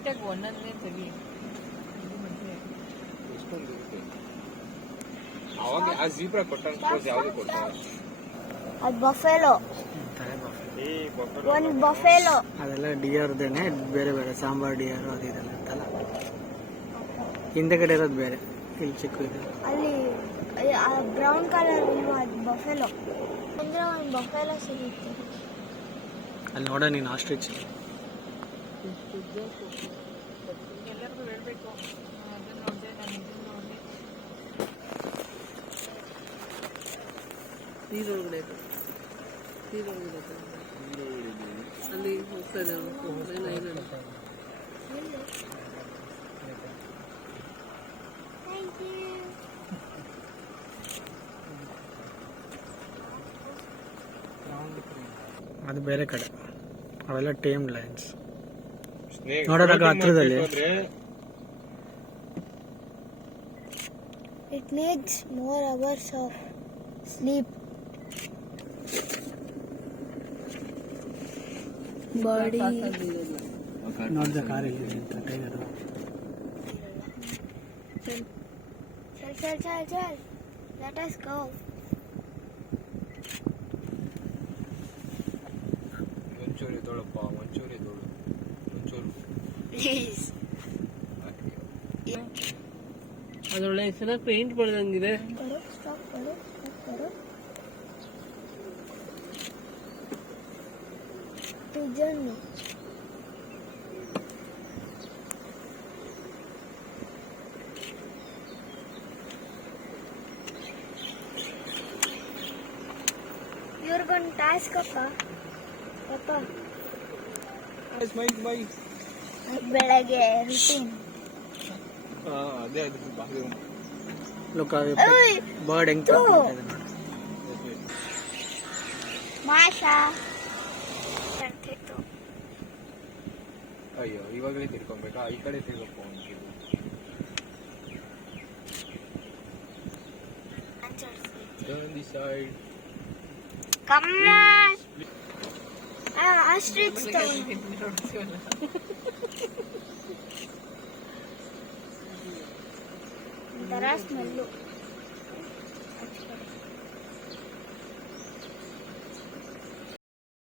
ನೀಟಾಗಿ ಒಂದೊಂದೇ ತೆಗಿ. ಅವಾಗ ಆ ಜೀಬ್ರಾ ಕೊಟ್ಟಾಗ ಯಾವ್ದು ಕೊಡ್ತಾರೆ? ಅದು ಬಫೆಲೋ. ಒಂದು ಬಫೆಲೋ. ಅದೆಲ್ಲ ಡಿಯರ್ದೇನೆ, ಬೇರೆ ಬೇರೆ ಸಾಂಬಾರ್ ಡಿಯರ್ ಅದು ಇದೆಲ್ಲ ಇರ್ತಲ್ಲ. ಹಿಂದೆಗಡೆ ಇರೋದು ಬೇರೆ, ಇಲ್ಲಿ ಚಿಕ್ಕ ಇದೆ. ಅಲ್ಲಿ ಬ್ರೌನ್ ಕಲರ್ ಇಲ್ವಾ, ಅದು ಬಫೆಲೋ. ಅಂದ್ರೆ ಒಂದು ಬಫೆಲೋ ಸಿಗುತ್ತೆ ಅಲ್ಲಿ. ನೋಡ ನೀನು ಆಸ್ಟ್ರಿಚ್. ಎಲ್ಲರಿಗೂ ಹೇಳ್ಬೇಕು, ಅದನ್ನ ನೋಡಿದೆ, ನಾನು ಇದನ್ನ ನೋಡಿದೆ. ನೀರೊಳಗಡೆ ಅಲ್ಲಿ ಹೋಗ್ತದೆ ಐಲಂಡ್. ಅದು ಬೇರೆ ಕಡೆ, ಅವೆಲ್ಲ ಟೇಮ್ ಲೈನ್ಸ್. ನೋಡೋದಾಗ ಹತ್ರದಲ್ಲಿ. It needs more hours of sleep. Body ನೋಡಿದ ಕಾರ್ ಇಲ್ಲಿ ಅಂತ ಟೈಗರ್. ಚಲ್ let us go. ಒಂಚೂರು ಇದೊಳಪ್ಪ, ಒಂಚೂರು ಇದೊಳು, ಒಂಚೂರು ಪ್ಲೀಸ್. ಅದರೊಳಗೆ ಚೆನ್ನಾಗಿ ಪೇಂಟ್ ಬಳ್ದಂಗಿದೆ. ಸ್ಟಾಪ್ ಮಾಡು. ಪಿಜನ್. ಇವ್ರಿಗೊಂದು ಟಾಸ್ಕ್ ಅಪ್ಪ. ಬೆಳಗ್ಗೆ ರುಟೀನ್. ಅದೇ ಅದು ಬಾತ್ರೂಮ್. ಲುಕ್ ಬರ್ಡ್ ಹೆಂಗ್ ಮಾಷಾ. ಅಯ್ಯೋ, ಇವಾಗಲೇ ತಿರ್ಕೊಬೇಕಾ? ಈ ಕಡೆ ತಿರ್ಗಪ್ಪ. Turn the side. Come on. Ostrich stone. ಒಂಥರ ಸ್ಮೆಲ್ಲು.